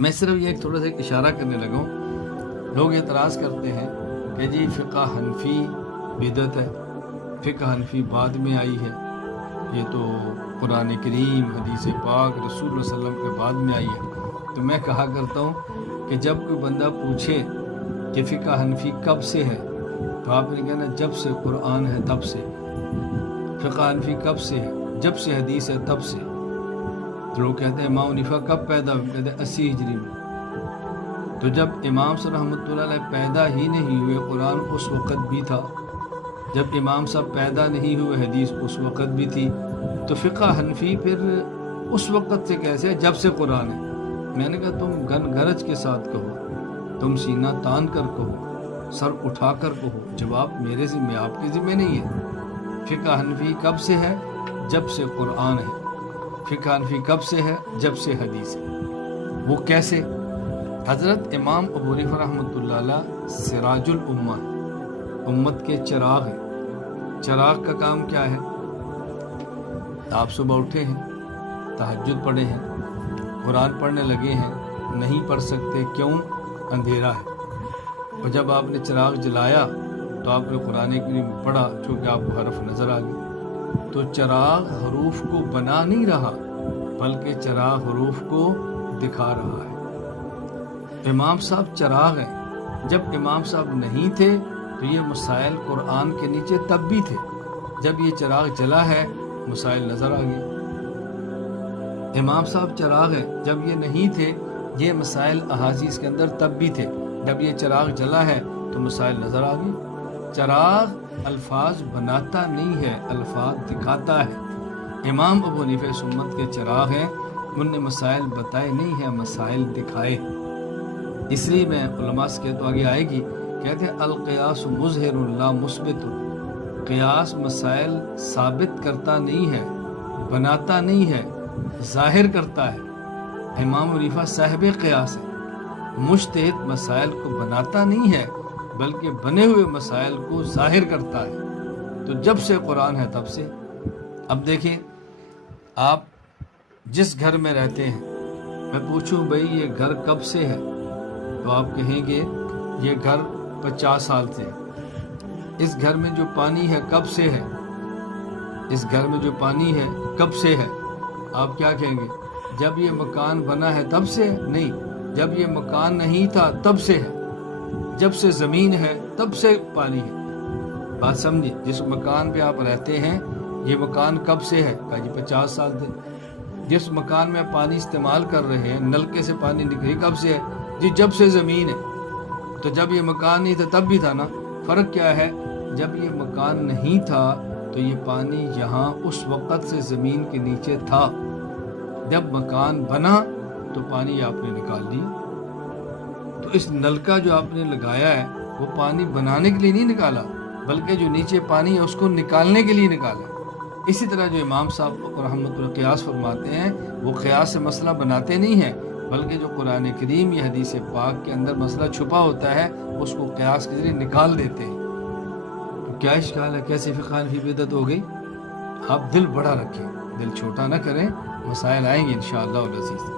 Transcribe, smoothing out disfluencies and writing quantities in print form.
میں صرف یہ ایک تھوڑا سا ایک اشارہ کرنے لگا ہوں. لوگ اعتراض کرتے ہیں کہ جی فقہ حنفی بدعت ہے، فقہ حنفی بعد میں آئی ہے، یہ تو قرآن کریم حدیث پاک رسول اللہ صلی اللہ علیہ وسلم کے بعد میں آئی ہے. تو میں کہا کرتا ہوں کہ جب کوئی بندہ پوچھے کہ فقہ حنفی کب سے ہے تو آپ نے کہنا جب سے قرآن ہے تب سے. فقہ حنفی کب سے ہے؟ جب سے حدیث ہے تب سے. تو لوگ کہتے ہیں امام حنیفہ کب پیدا ہوئے؟ کہتے ہیں 80 ہجری میں. تو جب امام صاحب رحمۃ اللہ علیہ پیدا ہی نہیں ہوئے قرآن اس وقت بھی تھا، جب امام صاحب پیدا نہیں ہوئے حدیث اس وقت بھی تھی. تو فقہ حنفی پھر اس وقت سے کیسے ہے جب سے قرآن ہے؟ میں نے کہا تم گن گرج کے ساتھ کہو، تم سینہ تان کر کہو، سر اٹھا کر کہو، جواب میرے ذمہ آپ کے ذمہ نہیں ہے. فقہ حنفی کب سے ہے؟ جب سے قرآن ہے. فقہ حنفی کب سے ہے؟ جب سے حدیث ہے. وہ کیسے؟ حضرت امام ابو حنیفہ رحمۃ اللہ علیہ سراج الامہ، امت کے چراغ ہیں. چراغ کا کام کیا ہے؟ آپ صبح اٹھے ہیں، تہجد پڑھے ہیں، قرآن پڑھنے لگے ہیں، نہیں پڑھ سکتے کیوں؟ اندھیرا ہے. اور جب آپ نے چراغ جلایا تو آپ نے قرآن کریم پڑھا، چونکہ آپ کو حرف نظر آ گئے. تو چراغ حروف کو بنا نہیں رہا بلکہ چراغ حروف کو دکھا رہا ہے. امام صاحب چراغ ہیں. جب امام صاحب نہیں تھے تو یہ مسائل قرآن کے نیچے تب بھی تھے. جب یہ چراغ جلا ہے مسائل نظر آ گئے. امام صاحب چراغ ہیں. جب یہ نہیں تھے یہ مسائل احادیث کے اندر تب بھی تھے. جب یہ چراغ جلا ہے تو مسائل نظر آ گئے. چراغ الفاظ بناتا نہیں ہے، الفاظ دکھاتا ہے. امام ابو حنیفہ سنت کے چراغ ہیں، ان نے مسائل بتائے نہیں ہیں، مسائل دکھائے. اس لیے میں علماء سے کہتا ہوں، آگے آئے گی، کہتے ہیں القیاس مظہر لا مثبت. قیاس مسائل ثابت کرتا نہیں ہے، بناتا نہیں ہے، ظاہر کرتا ہے. امام حنیفہ صاحب قیاس ہے. مجتہد مسائل کو بناتا نہیں ہے بلکہ بنے ہوئے مسائل کو ظاہر کرتا ہے. تو جب سے قرآن ہے تب سے. اب دیکھیں، آپ جس گھر میں رہتے ہیں، میں پوچھوں بھئی یہ گھر کب سے ہے تو آپ کہیں گے یہ گھر 50 سال سے ہے. اس گھر میں جو پانی ہے کب سے ہے؟ اس گھر میں جو پانی ہے کب سے ہے؟ آپ کیا کہیں گے؟ جب یہ مکان بنا ہے تب سے ہے؟ نہیں، جب یہ مکان نہیں تھا تب سے ہے. جب سے زمین ہے تب سے پانی ہے. بات سمجھے؟ جس مکان پہ آپ رہتے ہیں یہ مکان کب سے ہے؟ کہا جی 50 سال سے. جس مکان میں پانی استعمال کر رہے ہیں، نلکے سے پانی نکلی، کب سے ہے؟ جی جب سے زمین ہے. تو جب یہ مکان نہیں تھا تب بھی تھا نا. فرق کیا ہے؟ جب یہ مکان نہیں تھا تو یہ پانی یہاں اس وقت سے زمین کے نیچے تھا. جب مکان بنا تو پانی آپ نے نکال لی. تو اس نلکا جو آپ نے لگایا ہے وہ پانی بنانے کے لیے نہیں نکالا بلکہ جو نیچے پانی ہے اس کو نکالنے کے لیے نکالا. اسی طرح جو امام صاحب رحمۃ اللہ قیاس فرماتے ہیں وہ قیاس سے مسئلہ بناتے نہیں ہیں بلکہ جو قرآن کریم یا حدیث پاک کے اندر مسئلہ چھپا ہوتا ہے اس کو قیاس کے ذریعے نکال دیتے ہیں. تو کیا اشکال ہے؟ کیسے فقہ حنفی بدعت ہو گئی؟ آپ دل بڑا رکھیں، دل چھوٹا نہ کریں. مسائل آئیں گے انشاءاللہ العزیز.